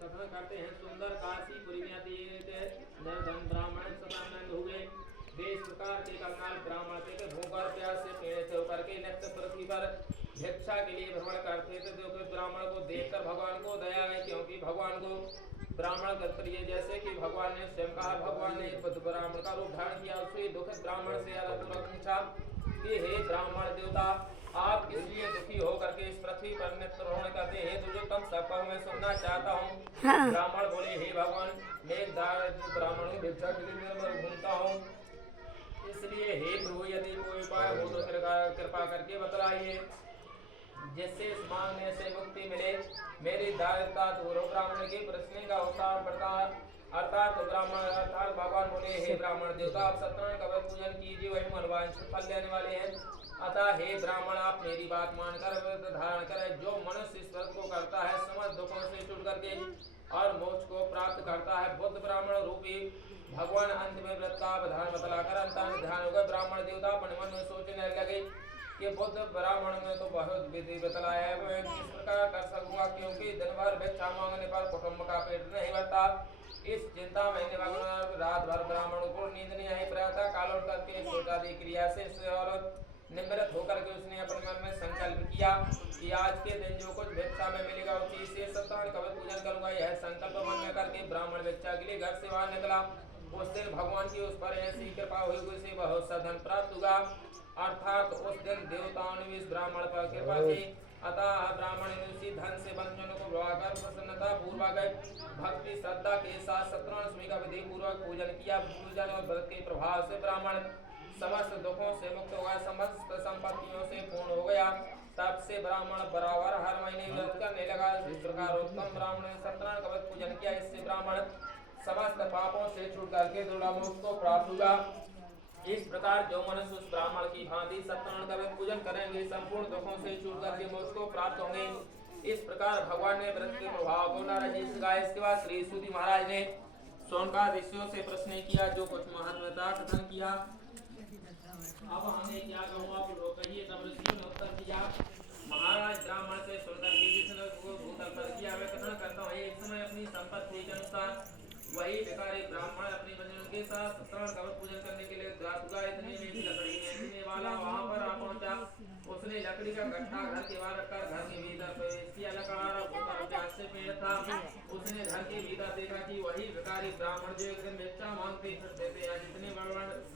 कथन करते हैं सुंदर काशीपुरी में अति निर्धन ब्राह्मण सदानंद हुए। वे इस प्रकार के कंगाल ब्राह्मण थे कि भूख और प्यास से पीड़ित होकर के नित्य पृथ्वी पर भिक्षा के लिए भ्रमण करते थे। जो कि ब्राह्मण को देखकर भगवान को दया है, क्योंकि भगवान को ब्राह्मण का प्रिय, जैसे कि भगवान ने स्वयं कहा। भगवान ने बुद्ध ब्राह्मण का रूप धारण किया। उससे दुखित ब्राह्मण से पूछा कि हे ब्राह्मण देवता, आप इसलिए दुखी होकर के इस पृथ्वी पर नित्य भ्रमण करते हैं, तुझे कम सबका मैं सुनना चाहता हूँ। हाँ। ब्राह्मण बोले, हे भगवान, मैं एक ब्राह्मण हूँ, भिक्षा के लिए घूमता हूँ, इसलिए हे प्रभु यदि कोई उपाय हो तो कृपा करके बतलाइए, जिससे इस मांगने से मुक्ति मिले, मेरी दारिद्रता दूर हो। ब्राह्मण के प्रश्न का उत्तर प्रकार अर्थात ब्राह्मण अर्थात भगवान बोले, हे ब्राह्मण देवता, आप सत्यनारायण का पूजन कीजिए, वही मनवांछित फल देने वाले हैं। अतः हे ब्राह्मण, आप मेरी बात मानकर व्रत धारण करें। जो मनुष्य इस व्रत को करता है, समस्त दुखों से छूट करके और मोक्ष को प्राप्त करता है। बुद्ध ब्राह्मण रूपी भगवान अंत में व्रत का विधान बतलाकर अंतर ध्यान हो गए। ब्राह्मण देवता अपने मन में सोचने लगे कि बुद्ध ब्राह्मण में तो बहुत विधि बतलाया है, मैं किस प्रकार कर सकूंगा, क्योंकि दिन भर भिक्षा मांगने पर कुटुंब का पेट नहीं भरता। इस चिंता में रात भर ब्राह्मण को नींद नहीं आई। प्रातः काल उठ करके शौचादि क्रिया से और निवृत्त होकर के उसने अपने मन में संकल्प किया कि आज के दिन जो कुछ भिक्षा में मिलेगा उसी से सत्यनारायण का पूजन करूंगा। यह संकल्प मन में करके ब्राह्मण भिक्षा के लिए घर से बाहर निकला। उस दिन भगवान की उस पर ऐसी कृपा हुई, उसे बहुत सा धन प्राप्त हुआ। अर्थात उस दिन देवताओं ने इस ब्राह्मण पर कृपा की। अतः ब्राह्मण ने उसी धन से बंधनों को बढ़ाकर प्रसन्नता पूर्वक भक्ति श्रद्धा के साथ सत्यनारायण स्वामी का विधि पूर्वक पूजन किया। पूजन और व्रत के प्रभाव से ब्राह्मण समस्त दुखों से मुक्त हो गया, समस्त संपत्तियों से पूर्ण हो गया। तब से ब्राह्मण बराबर हर महीने व्रत करने लगा। इस प्रकार उत्तम ब्राह्मण ने सत्यनारायण का पूजन किया। इससे ब्राह्मण समस्त पापों से छूट करके दृढ़ मोक्ष को प्राप्त हुआ। इस प्रकार जो मनुष्य उस ब्राह्मण की भांति सत्यनारायण का पूजन करेंगे, संपूर्ण दुखों से छूट करके मोक्ष को प्राप्त होंगे। इस प्रकार भगवान ने व्रत के प्रभाव को नारद जी से गाया। इसके बाद श्री सूति महाराज ने सोनका ऋषियों से प्रश्न किया, जो कुछ महत्वता कथन किया। अब हमें क्या कहूँ, आप लोग कहिए। तब ऋषियों ने उत्तर दिया, महाराज ब्राह्मण से सुनकर के जिसने उसको भूतल पर किया, मैं कथन करता हूँ, एक समय अपनी संपत्ति के अनुसार वही भिखारी ब्राह्मण अपने बंधुओं के साथ सत्यनारायण का पूजन करने के लिए हुआ। इतने में भी लकड़ी बेचने वाला वहां पर आ पहुंचा। उसने लकड़ी का गट्ठा घर के बाहर रखकर घर के भीतर प्रवेश किया। लकड़हारा भूखा प्यास से पीड़ित था। उसने घर के भीतर देखा कि वही भिखारी ब्राह्मण जो एक दिन भिक्षा मांगते फिरते थे, आज इतने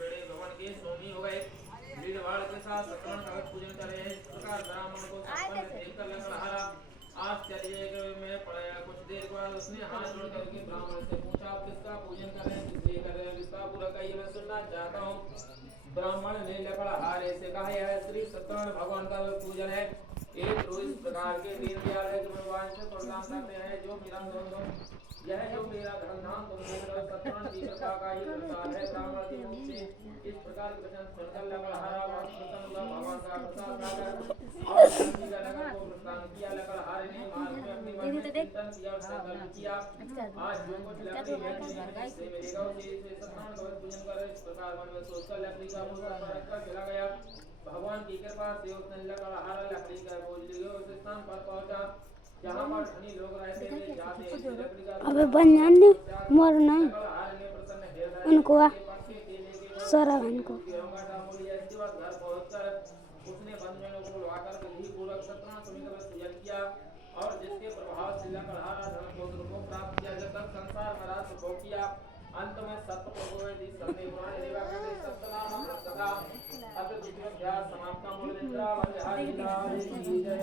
बड़े भवन के स्वामी हो गए, भीड़ भाड़ के साथ सत्यनारायण का पूजन कर रहे हैं। इस प्रकार ब्राह्मण को देखकर लकड़हारा आश्चर्य में पड़ा। कुछ देर बाद उसने हाथ जोड़ करके ब्राह्मण से पूछा, आप किसका पूजन कर रहे हैं, किसलिए कर रहे हैं, इसका पूरा कहिए, मैं सुनना चाहता हूँ। ब्राह्मण ने लकड़हारे से कहा, यह श्री सत्यनारायण भगवान का पूजन है। एक रोज इस प्रकार के दीन दयाल है जो भगवान से प्रणाम करते हैं, जो मेरा यह जो मेरा धन धाम तुम देख रहे हो, सत्यनारायण की कृपा का ही प्रसाद है। ब्राह्मण के मुख से इस प्रकार के वचन सुनकर लकड़हारा भगवान का प्रसाद खाकर और धरती का नगर को प्रस्थान किया। लकड़हारे ने मार्ग में अपनी मन में चिंतन किया और संकल्प किया, आज जो कुछ लकड़ी है से मिलेगा उसे सत्यनारायण का पूजन कर। इस प्रकार मन में सोचकर लकड़ी का पूजा रखकर चला गया। भगवान की कृपा से उसने लकड़हारा लकड़ी का बोझ लिए उस स्थान पर पहुंचा जहां पर धनी लोग रहते थे। जाते अबे बन जान दे मोर नहीं उनको सारा इनको उसने बंधनों को उड़ाकर विधि पूर्वक सत्यनारायण स्वामी का पूजन किया और जिसके प्रभाव से लकड़हारा धन पुत्र को प्राप्त किया। जब तक संसार में राज भोग किया, अंत में सत्य प्रभु ने दी सबने पुराने देवा के सत्यनाम सदा अत दिव्य समाप्त मूल निद्रा वाले हरि नाम की जय।